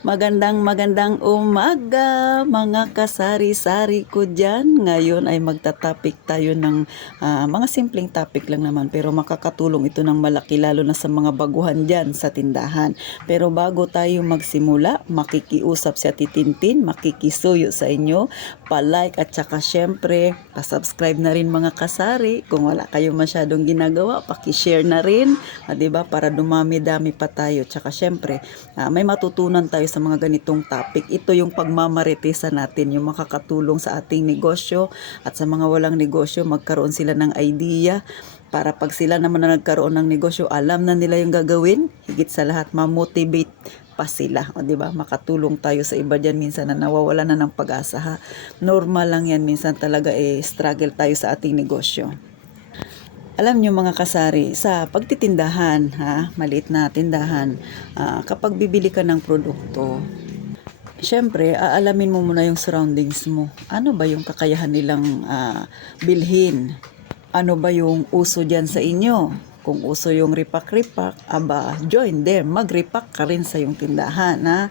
Magandang umaga mga kasari-sari ko dyan. Ngayon ay magta-topic tayo ng mga simpleng topic lang naman, pero makakatulong ito ng malaki lalo na sa mga baguhan dyan sa tindahan. Pero bago tayo magsimula, makikiusap si Ate Tintin, makikisuyo sa inyo, pa-like at saka syempre pa-subscribe na rin mga kasari. Kung wala kayong masyadong ginagawa, paki-share na rin, 'di ba, para dumami-dami pa tayo. Tsaka syempre may matutunan tayo sa mga ganitong topic. Ito yung pagmamaritesan natin, yung makakatulong sa ating negosyo, at sa mga walang negosyo, magkaroon sila ng idea para pag sila naman na nagkaroon ng negosyo, alam na nila yung gagawin. Higit sa lahat, ma-motivate pa sila, o di ba? Makatulong tayo sa iba diyan minsan na nawawala na ng pag-asa, ha. Normal lang yan, minsan talaga struggle tayo sa ating negosyo. Alam nyo mga kasari, sa pagtitindahan, maliit na tindahan, kapag bibili ka ng produkto, syempre, aalamin mo muna yung surroundings mo. Ano ba yung kakayahan nilang bilhin? Ano ba yung uso dyan sa inyo? Kung uso yung ripak-ripak, join them. Mag-ripak ka rin sa yung tindahan, ha?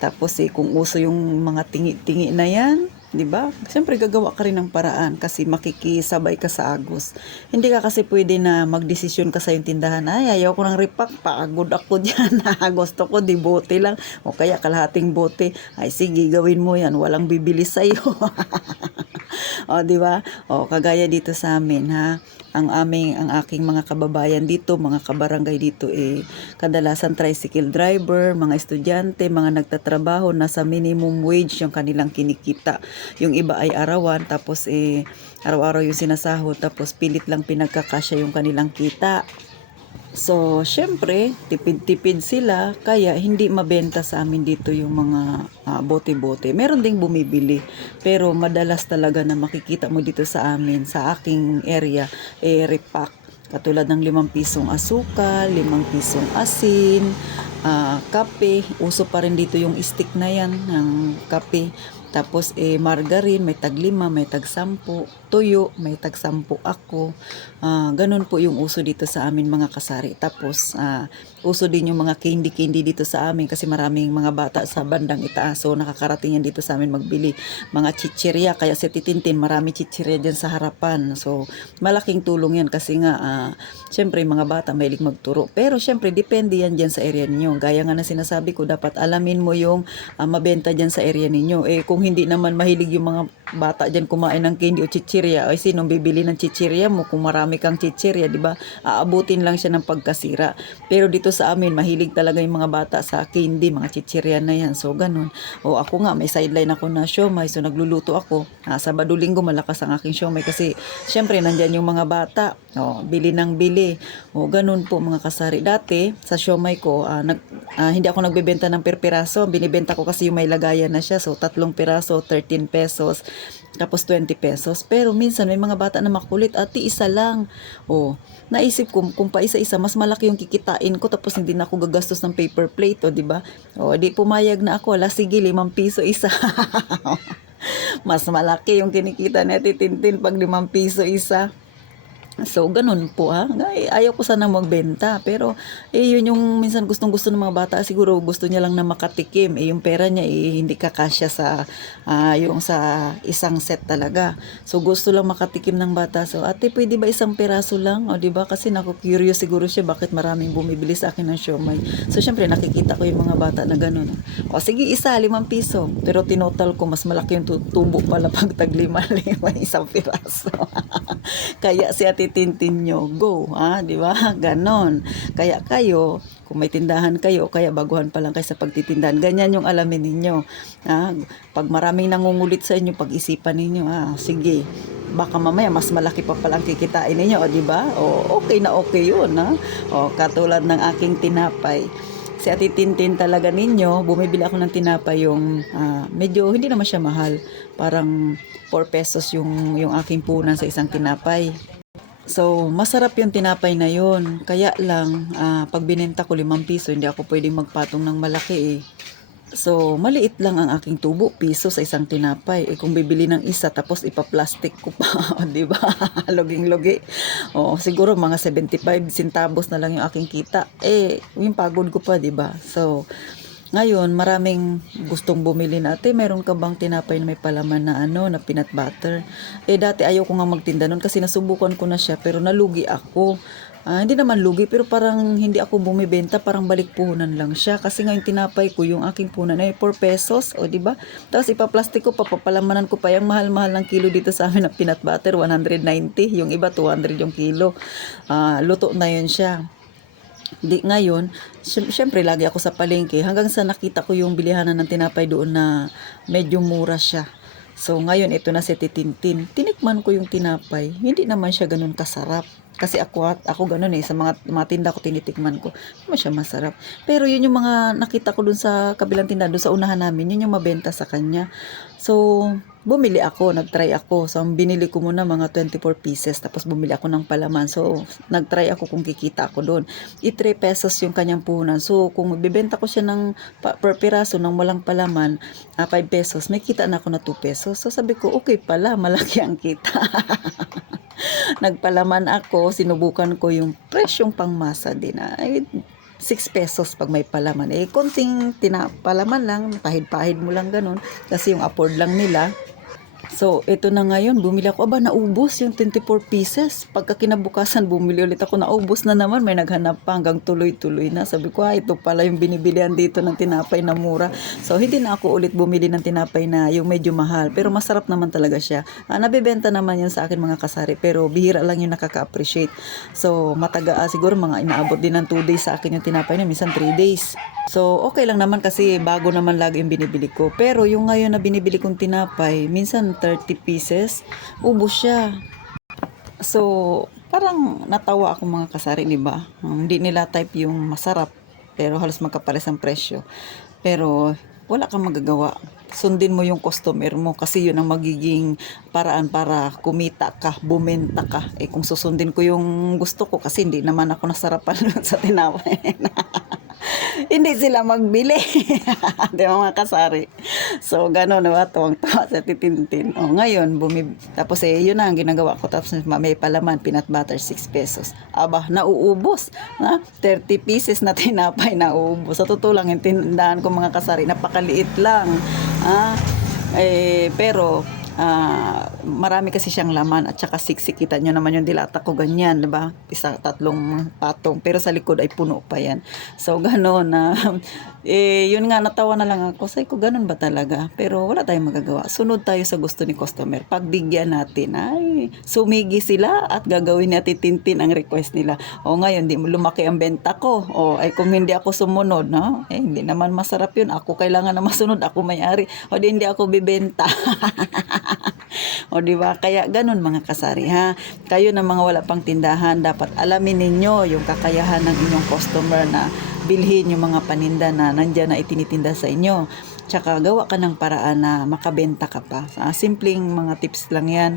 Tapos kung uso yung mga tingi-tingi na yan, 'di ba? Siyempre gagawa ka rin ng paraan kasi makikisabay ka sa agos. Hindi ka kasi pwede na magdesisyon ka sa yung tindahan, ay ayaw ko ng ripak, pagod ako diyan. Gusto ko di bote lang o kaya kalahating bote. Ay sige, gawin mo 'yan, walang bibili sa iyo. O, di ba? O, kagaya dito sa amin, ha. Ang aking mga kababayan dito, mga kabarangay dito, kadalasan tricycle driver, mga estudyante, mga nagtatrabaho, nasa minimum wage yung kanilang kinikita. Yung iba ay arawan, tapos araw-araw yung sinasahod, tapos pilit lang pinagkakasya yung kanilang kita. So, syempre, tipid-tipid sila, kaya hindi mabenta sa amin dito yung mga bote-bote. Meron ding bumibili, pero madalas talaga na makikita mo dito sa amin, sa aking area, repack. Katulad ng 5 pisong asukal, 5 pisong asin, kape. Uso pa rin dito yung stick na yan ng kape. Tapos margarine, may tag 5, may tag 10, tuyo, may tag 10 ako. Ganun po yung uso dito sa amin mga kasari. Tapos uso din yung mga candy dito sa amin kasi maraming mga bata sa bandang itaas. So nakakarating yan dito sa amin magbili. Mga chichirya, kaya si Titintin marami chichirya dyan sa harapan. So malaking tulong yan kasi nga syempre mga bata mahilig magturo. Pero syempre depende yan dyan sa area ninyo. Gaya nga na sinasabi ko, dapat alamin mo yung mabenta dyan sa area ninyo. Kung hindi naman mahilig yung mga bata dyan kumain ng candy o chichirya, ay sinong bibili ng chichirya mo kung marami kang chichirya, di ba? Aabutin lang siya ng pagkasira. Pero dito sa amin, mahilig talaga yung mga bata sa candy, mga chichirya na yan. So, ganun. O ako nga, may sideline ako na siomay, so nagluluto ako. Sabado linggo, malakas ang aking siomay kasi syempre, nandyan yung mga bata. Bili ng bili. Ganun po mga kasari. Dati, sa siomay ko, hindi ako nagbebenta ng per piraso. Binibenta ko kasi yung may lagayan na siya. So, 3 piraso, 13 pesos. Tapos 20 pesos. Pero minsan may mga bata na makulit, ati isa lang. Naisip ko kung pa isa-isa mas malaki yung kikitain ko, tapos hindi na ako gagastos ng paper plate, di ba? Di pumayag na ako. Sige, 5 piso isa. Mas malaki yung kinikita ni Ate Tintin pag 5 piso isa. So, ganun po, ha. Ayaw ko sana magbenta. Pero, yun yung minsan gustong-gusto ng mga bata. Siguro gusto niya lang na makatikim. Yung pera niya, hindi kakasya sa, yung sa isang set talaga. So, gusto lang makatikim ng bata. So, ate, pwede ba 1 peraso lang? O, diba? Kasi curious siguro siya bakit maraming bumibili sa akin ng siomay. So, syempre, nakikita ko yung mga bata na ganun. Sige, 5 piso. Pero, tinotal ko, mas malaki yung tubo pala pag tag 5, 1 piraso. Kaya si Ate Tintin nyo, go, di ba? Ganon. Kaya kayo, kung may tindahan kayo, kaya baguhan pa lang kayo sa pagtitindahan, ganyan yung alamin ninyo. Pag maraming nangungulit sa inyo, pag-isipan ninyo, sige, baka mamaya mas malaki pa palang kikitain ninyo, di ba? Okay na okay yun, katulad ng aking tinapay. Si Ate Tintin talaga ninyo, bumibili ako ng tinapay yung medyo hindi naman siya mahal. Parang 4 pesos yung aking punan sa isang tinapay. So, masarap yung tinapay na yun. Kaya lang, pag binenta ko 5 piso, hindi ako pwedeng magpatong ng malaki. So, maliit lang ang aking tubo, piso sa isang tinapay. Kung bibili ng isa, tapos ipa-plastic ko pa, di ba? Loging-logi. Siguro mga 75 centavos na lang yung aking kita. Yung pagod ko pa, di ba? So, Ngayon, maraming gustong bumili na, "Ate, meron ka bang tinapay na may palaman na na peanut butter?" Dati ayaw ko nga magtinda nun kasi nasubukan ko na siya pero nalugi ako. Hindi naman lugi pero parang hindi ako bumibenta, parang balik puhunan lang siya. Kasi nga yung tinapay ko, yung aking puhunan ay 4 pesos, o di ba? Tapos ipaplastic ko, papapalamanan ko pa yung mahal-mahal ng kilo dito sa amin ng peanut butter, 190, yung iba 200 yung kilo. Luto na yun siya. Di ngayon, syempre lagi ako sa palengke hanggang sa nakita ko yung bilihanan ng tinapay doon na medyo mura siya. So ngayon ito na si Titintin. Tinikman ko yung tinapay. Hindi naman siya ganun kasarap. Kasi ako ganun sa mga tinda ko tinitikman ko. Hindi naman siya masarap. Pero yun yung mga nakita ko dun sa kabilang tinda, dun sa unahan namin, yun yung mabenta sa kanya. So, bumili ako, nagtry ako. So, ang binili ko muna mga 24 pieces, tapos bumili ako ng palaman. So, nagtry ako kung kikita ako doon. 3 pesos yung kanyang puhunan. So, kung bibenta ko siya ng per piraso ng walang palaman, 5 pesos, may kita na ako na 2 pesos. So, sabi ko, okay pala, malaki ang kita. Nagpalaman ako, sinubukan ko yung presyong pangmasa din. 6 pesos pag may palaman. Konting palaman lang, pahid-pahid mo lang ganun. Kasi yung afford lang nila. So, ito na ngayon, bumili ako. Naubos yung 24 pieces. Pagka kinabukasan, bumili ulit ako. Naubos na naman, may naghanap pa hanggang tuloy-tuloy na. Sabi ko, ito pala yung binibilihan dito ng tinapay na mura. So, hindi na ako ulit bumili ng tinapay na yung medyo mahal. Pero masarap naman talaga siya. Nabibenta naman yan sa akin mga kasari. Pero bihira lang yung nakaka-appreciate. So, siguro mga inaabot din ng 2 days sa akin yung tinapay na. Minsan 3 days. So, okay lang naman kasi bago naman lagi yung binibili ko. Pero yung ngayon na binibili kong tinapay, minsan 30 pieces, ubos siya. So, parang natawa ako mga kasari, di ba? Hindi nila type yung masarap, pero halos magkapares ang presyo. Pero, wala kang magagawa. Sundin mo yung customer mo kasi yun ang magiging paraan para kumita ka, bumenta ka. Kung susundin ko yung gusto ko kasi hindi naman ako nasarapan sa tinapay. Hindi sila magbili. Di ba mga kasari? So, gano'n, diba? Tuwang-tuwa sa Titintin. Ngayon, tapos yun na ang ginagawa ko. Tapos may palaman, peanut butter, 6 pesos. Nauubos. 30 pieces na tinapay, nauubos. Sa totoo lang, yung tindahan ko mga kasari, napakaliit lang. Pero, marami kasi siyang laman at saka siksik. Kita nyo naman yung dilata ko ganyan, diba? 3 patong, pero sa likod ay puno pa yan. So gano'n yun nga, natawa na lang ako. Say ko, ganun ba talaga? Pero wala tayong magagawa. Sunod tayo sa gusto ni customer. Pagbigyan natin, sumigi sila at gagawin ni Titintin ang request nila. Ngayon, di mo lumaki ang benta ko. Kung hindi ako sumunod, hindi naman masarap yun. Ako kailangan na masunod. Ako may-ari. Hindi ako bibenta. Diba? Kaya ganun mga kasari, kayo na mga wala pang tindahan, dapat alamin ninyo yung kakayahan ng inyong customer na bilhin yung mga paninda na nandyan na itinitinda sa inyo. Tsaka gawa ka ng paraan na makabenta ka pa. Simpleng mga tips lang yan.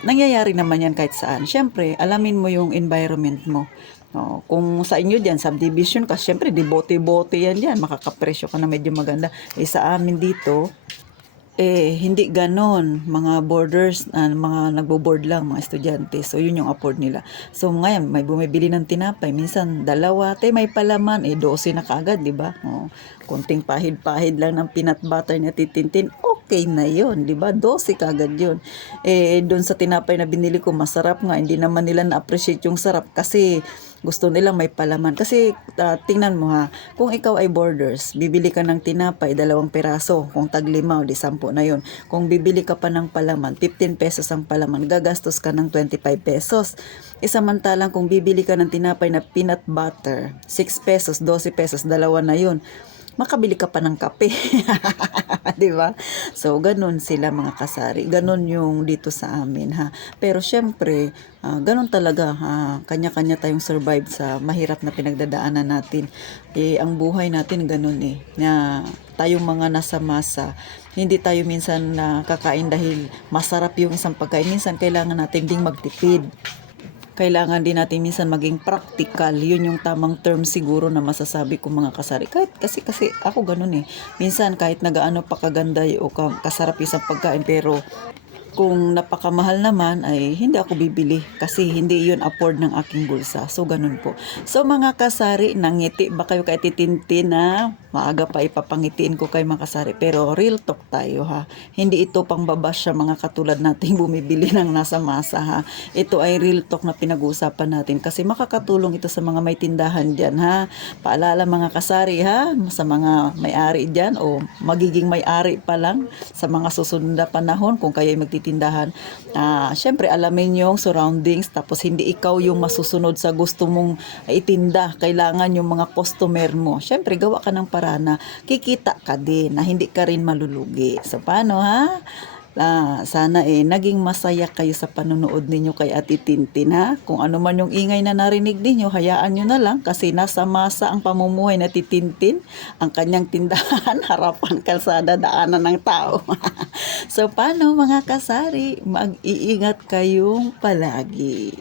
Nangyayari naman yan kahit saan. Syempre, alamin mo yung environment mo. Kung sa inyo dyan, subdivision ka, syempre, di bote-bote yan. Makakapresyo ka na medyo maganda. Sa amin dito, hindi ganon, mga boarders, mga nagbo-board lang, mga estudyante. So, yun yung afford nila. So, ngayon, may bumibili ng tinapay. Minsan, 2, may palaman. 12 na kaagad, di ba? Kunting pahid-pahid lang ng peanut butter na Titintin. Okay na yun, di ba? 12 kaagad yun. Doon sa tinapay na binili ko, masarap nga. Hindi naman nila na-appreciate yung sarap kasi gusto nila may palaman. Kasi, tingnan mo kung ikaw ay boarders, bibili ka ng tinapay, 2 piraso. Kung tag-5, di 10 na yun. Kung bibili ka pa ng palaman, 15 pesos ang palaman, gagastos ka ng 25 pesos. Samantalang kung bibili ka ng tinapay na peanut butter, 6 pesos, 12 pesos, 2 na yun. Makabili ka pa ng kape. Di ba? So, ganun sila mga kasari. Ganun yung dito sa amin, Pero syempre, ganun talaga, kanya-kanya tayong survive sa mahirap na pinagdadaanan natin. Ang buhay natin ganun na tayong mga nasa masa, hindi tayo minsan kakain dahil masarap yung isang pagkain. Minsan kailangan natin ding magtipid. Kailangan din natin minsan maging practical. Yun yung tamang term siguro na masasabi ko mga kasari. Kasi ako ganun Minsan kahit nagaano pa kaganda o kasarap isang pagkain pero kung napakamahal naman ay hindi ako bibili kasi hindi yun afford ng aking bulsa. So ganun po. So mga kasari, nangiti ba kayo kay Titintin na maaga pa ipapangitiin ko kay mga kasari. Pero real talk tayo ha. Hindi ito pang babash sa mga katulad nating bumibili ng nasa masa ha. Ito ay real talk na pinag-uusapan natin kasi makakatulong ito sa mga may tindahan dyan ha. Paalala mga kasari ha, sa mga may-ari dyan o magiging may-ari pa lang sa mga susunod na panahon kung kayo'y magtitindahan. Syempre alamin yung surroundings tapos hindi ikaw yung masusunod sa gusto mong itinda. Kailangan yung mga customer mo. Syempre gawa ka ng paraan na kikita ka din na hindi ka rin malulugi. So paano ha? Sana naging masaya kayo sa panonood ninyo kay Ate Tintin ha. Kung ano man yung ingay na narinig ninyo, hayaan nyo na lang kasi nasa masa ang pamumuhay na Titintin. Ang kanyang tindahan, harapan kalsada, daanan ng tao. So paano mga kasari, mag-iingat kayong palagi.